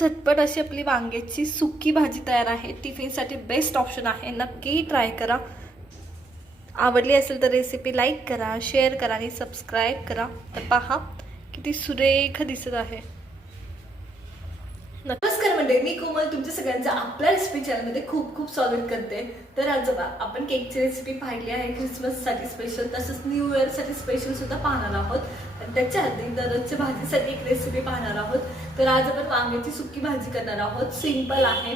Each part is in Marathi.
झटपट अशी आपली वांग्याची सुकी भाजी तयार आहे। टिफिनसाठी बेस्ट ऑप्शन आहे, नक्की ट्राय करा। आवडली असेल तर रेसिपी लाईक करा, शेअर करा आणि सबस्क्राईब करा। तर पहा किती सुरेख दिसत आहे। नमस्कार मंडळी, मी कोमल तुमच्या सगळ्यांचं आपल्या रेसिपी चॅनलमध्ये खूप खूप स्वागत करते। तर आज आपण केकची रेसिपी पाहिली आहे, ख्रिसमससाठी स्पेशल, तसंच न्यू इयरसाठी स्पेशल सुद्धा पाहणार आहोत। आणि त्याच्या आधी दररोजच्या भाजीसाठी एक रेसिपी पाहणार आहोत। तर आज आपण वांग्याची सुकी भाजी करणार आहोत। सिंपल आहे,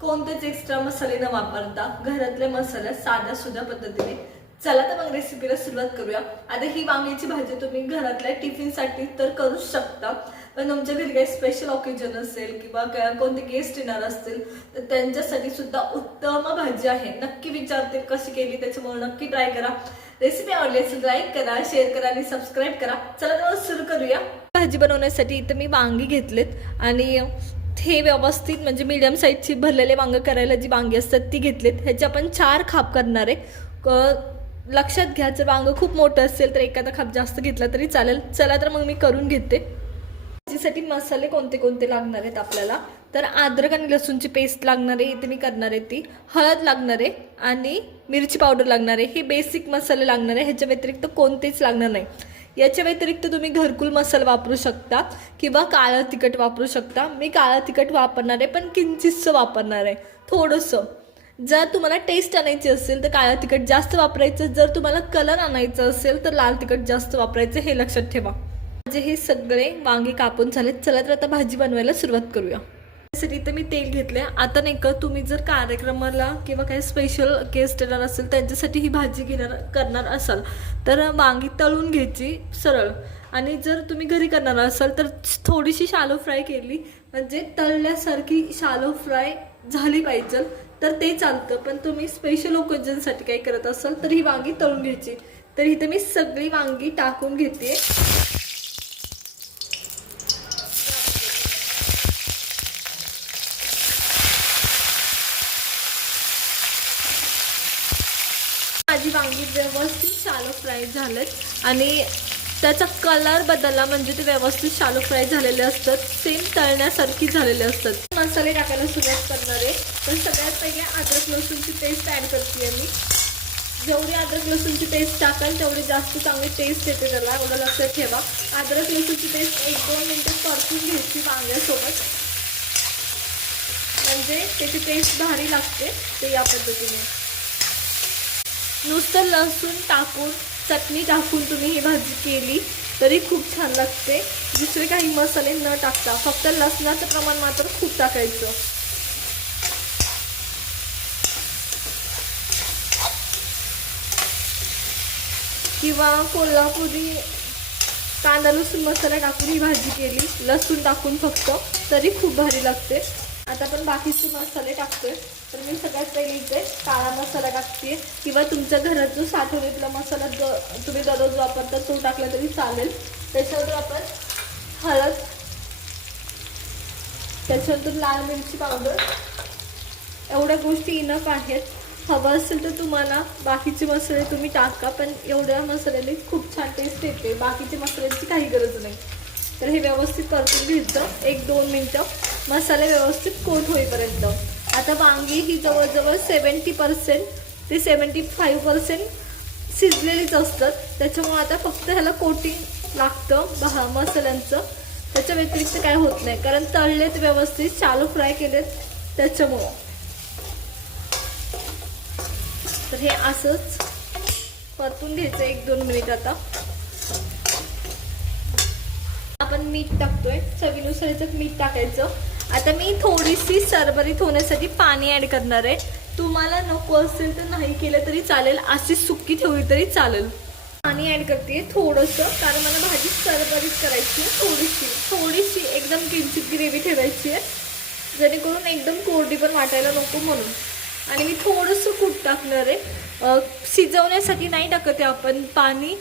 कोणतेच एक्स्ट्रा मसाले न वापरता घरातले मसाले साध्या सुद्धा पद्धतीने। चला तर मग रेसिपीला सुरुवात करूया। आता ही वांग्याची भाजी तुम्ही घरातल्या टिफिनसाठी तर करू शकता, पण तुमच्या घरी काही स्पेशल ऑकेजन असेल किंवा कोणते गेस्ट येणार असतील तर त्यांच्यासाठी सुद्धा उत्तम भाजी आहे। नक्की विचारते कशी केली, त्याच्यामुळे नक्की ट्राय करा। रेसिपी आवडली असेल लाईक करा, शेअर करा आणि सबस्क्राईब करा। चला तर सुरू करूया। भाजी बनवण्यासाठी इथं मी वांगी घेतलेत आणि हे व्यवस्थित म्हणजे मीडियम साईजची भरलेले वांग करायला जी वांगी असतात ती घेतलीत। ह्याचे आपण 4 खाप करणार आहे। लक्षात घ्या, जर वांग खूप मोठं असेल तर एखादा खाप जास्त घेतला तरी चालेल। चला तर मग मी करून घेते। भाजीसाठी मसाले कोणते कोणते लागणार आहेत आपल्याला, तर अद्रक आणि लसूणची पेस्ट लागणार आहे, इथे मी करणार आहे ती। हळद लागणार आहे आणि मिरची पावडर लागणार आहे। हे बेसिक मसाले लागणार आहे, ह्याच्या व्यतिरिक्त कोणतेच लागणार नाही। याच्या व्यतिरिक्त तुम्ही घरकुल मसाला वापरू शकता किंवा काळं तिखट वापरू शकता। मी काळं तिखट वापरणार आहे, पण किंचितसं वापरणार आहे, थोडंसं। जर तुम्हाला टेस्ट आणायची असेल तर काळं तिखट जास्त वापरायचं, जर तुम्हाला कलर आणायचं असेल तर लाल तिखट जास्त वापरायचं, हे लक्षात ठेवा। म्हणजे हे सगळे वांगे कापून झालेत। चला तर आता भाजी बनवायला सुरुवात करूया। त्यासाठी इथं मी तेल घेतले। आता नाही का, तुम्ही जर कार्यक्रमाला किंवा काही स्पेशल गेस्ट येणार असेल त्यांच्यासाठी ही भाजी करणार असाल तर वांगी तळून घ्यायची सरळ, आणि जर तुम्ही घरी करणार असाल तर थोडीशी शालो फ्राय केली, म्हणजे तळल्यासारखी शालो फ्राय झाली पाहिजे तर ते चालतं। पण तुम्ही स्पेशल ओकेजनसाठी काही करत असाल तर ही वांगी तळून घ्यायची। तर इथे मी सगळी वांगी टाकून घेते। माझी वांगी व्यवस्थित शालो फ्राय झालेत आणि त्याचा कलर बदलला, म्हणजे ते व्यवस्थित शालो फ्राय झालेले असतात, सेम तळण्यासारखी झालेले असतात। मसाले टाकायला सुरुवात करणार आहे। तर सगळ्यात पहिले अद्रक लसूणची पेस्ट ॲड करते मी। जेवढी अद्रक लसूणची पेस्ट टाकाल तेवढी जास्त चांगली टेस्ट येते त्याला, एवढं लक्षात ठेवा। अद्रक लसूणची पेस्ट 1-2 मिनिटं परतून घ्यायची वांग्यासोबत, म्हणजे त्याची टेस्ट भारी लागते। ते या पद्धतीने नुसतं लसूण टाकून चटणी टाकून तुम्ही ही भाजी केली तरी खूप छान लागते। दुसरे काही मसाले न टाकता फक्त लसणाचं प्रमाण मात्र खूप टाकायचं। किंवा कोल्हापुरी कांदा लसूण मसाला टाकून ही भाजी केली लसूण टाकून फक्त, तरी खूप भारी लागते। आता आपण बाकीचे मसाले टाकतोय। तर मी सगळ्यात पहिले इथे काळा मसाला टाकते, किंवा तुमच्या घरात जो साठवलेला मसाला तुम्ही दररोज वापरता तो टाकला तरी चालेल। त्याच्यानंतर आपण हळद, त्याच्यानंतर लाल मिरची पावडर, एवढ्या गोष्टी इनफ आहेत। हवं असेल तर तुम्हाला बाकीचे मसाले तुम्ही टाका, पण एवढ्या मसाल्याने खूप छान टेस्ट येते, बाकीच्या मसाल्यांची काही गरज नाही। तर हे व्यवस्थित परतून घ्यायचं 1-2 मिनिटं, मसाले व्यवस्थित कोट होईपर्यंत। आता वांगी ही जवळजवळ 70% ते 75% शिजलेलीच असतात, त्याच्यामुळे आता फक्त ह्याला कोटिंग लागतं मसाल्यांचं, त्याच्या व्यतिरिक्त काय होत नाही, कारण तळलेत व्यवस्थित, शालो फ्राय केलेत त्याच्यामुळं। तर हे असंच परतून घ्यायचं 1-2 मिनिट। आता आपण मीठ टाकतोय, चवीनुसार याच्यात मीठ टाकायचं। आता मी थोडीशी सरबरीत होण्यासाठी पाणी ॲड करणार आहे। तुम्हाला नको असेल तर नाही केलं तरी चालेल, अशी सुकी ठेवली तरी चालेल। पाणी ॲड करते थोडंसं, कारण मला भाजी सरबरीत करायची आहे। थोडीशी एकदम किंचित ग्रेव्ही ठेवायची आहे, जेणेकरून एकदम कोरडी पण वाटायला नको म्हणून। आणि मी थोडंसं कूट टाकणार आहे, शिजवण्यासाठी नाही टाकत आहे आपण पाणी,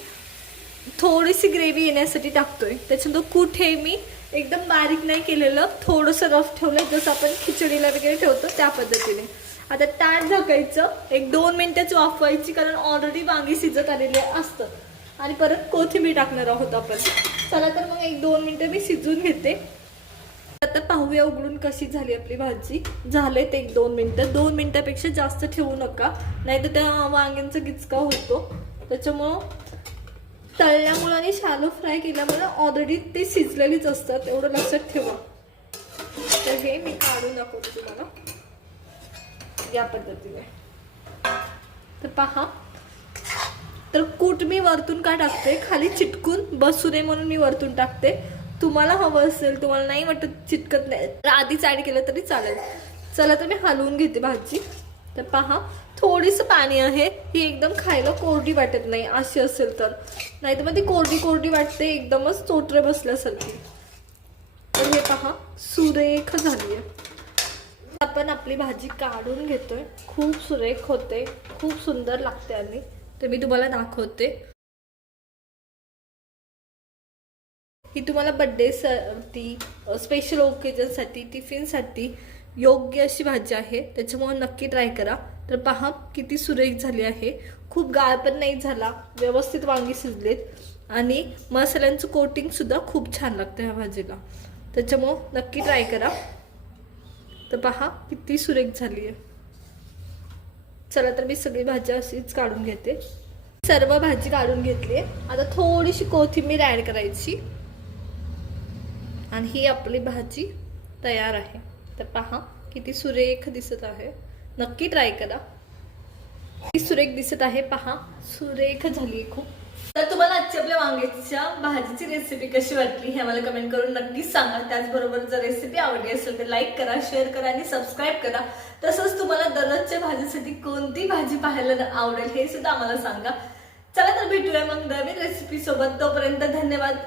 थोडीशी ग्रेव्ही येण्यासाठी टाकतोय। त्याच्यानंतर कूट हे मी एकदम बारीक नाही केलेलं, थोडंसं रफ ठेवलंय, जसं आपण खिचडीला वगैरे ठेवतो त्या पद्धतीने। आता ताट झाकायचं, 1-2 मिनिटच वाफवायची, कारण ऑलरेडी वांगी शिजत आलेले असतात। आणि परत कोथिंबीर टाकणार आहोत आपण। चला तर मग 1-2 मिनिटं मी शिजवून घेते। तर पाहूया उघडून कशी झाली आपली भाजी. झाले ते 1-2 मिनिटं. 2 मिनिटापेक्षा जास्त ठेवू नका, नाही तर त्या वांग्यांचा गिचका होतो. त्याच्यामुळं तळल्यामुळे आणि शालो फ्राय केल्यामुळे ऑलरेडी ते शिजलेलीच असतात, एवढं लक्षात ठेवा. तर हे मी काढून दाखवते तुम्हाला या पद्धतीने. तर पहा, तर कूट मी वरतून का टाकते, खाली चिटकून बसू नये म्हणून मी वरतून टाकते. तुम्हाला हवं असेल, तुम्हाला नाही वाटत चिटकत नाही तर आधीच ऍड केलं तरी चालेल. चला तर मी हलवून घेते भाजी. तर पहा, थोडीसं पाणी आहे. ही एकदम खायला कोरडी वाटत नाही अशी असेल तर, नाही तर मग ती कोरडी कोरडी वाटते, एकदमच चोटरे बसल्यासारखी. तर हे पहा, सुरेख झाली आहे. आपण आपली भाजी काढून घेतोय. खूप सुरेख होते, खूप सुंदर लागते. आणि तर मी तुम्हाला दाखवते. ही तुम्हाला बर्थडेसाठी, स्पेशल ओकेजनसाठी, टिफिनसाठी योग्य अशी भाजी आहे. त्याच्यामुळे नक्की ट्राय करा. तर पहा किती सुरेख झाली आहे. खूप गाळ पण नाही झाला, व्यवस्थित वांगी शिजलेत आणि मसाल्यांचं कोटिंग सुद्धा खूप छान लागतं ह्या भाजीला. त्याच्यामुळे नक्की ट्राय करा. तर पहा किती सुरेख झाली आहे. चला तर मी सगळी भाजी अशीच काढून घेते. सर्व भाजी काढून घेतली. आता थोडीशी कोथिंबीर ऍड करायची आणि ही आपली भाजी तयार आहे. तर पहा किती सुरेख दिसत आहे. नक्की ट्राय करा. किती सुरेख दिसत आहे, पहा सुरेख झाली खूप. तर तुम्हाला आजची आपल्या वांग्याच्या भाजीची रेसिपी कशी वाटली हे मला कमेंट करून नक्कीच सांगा. त्याचबरोबर जर रेसिपी आवडली असेल तर लाईक करा, शेअर करा आणि सबस्क्राईब करा. तसंच तुम्हाला दररोजच्या भाजीसाठी कोणती भाजी पाहायला आवडेल हे सुद्धा आम्हाला सांगा. चला तर भेटूया मग नवीन रेसिपी सोबत. तोपर्यंत धन्यवाद.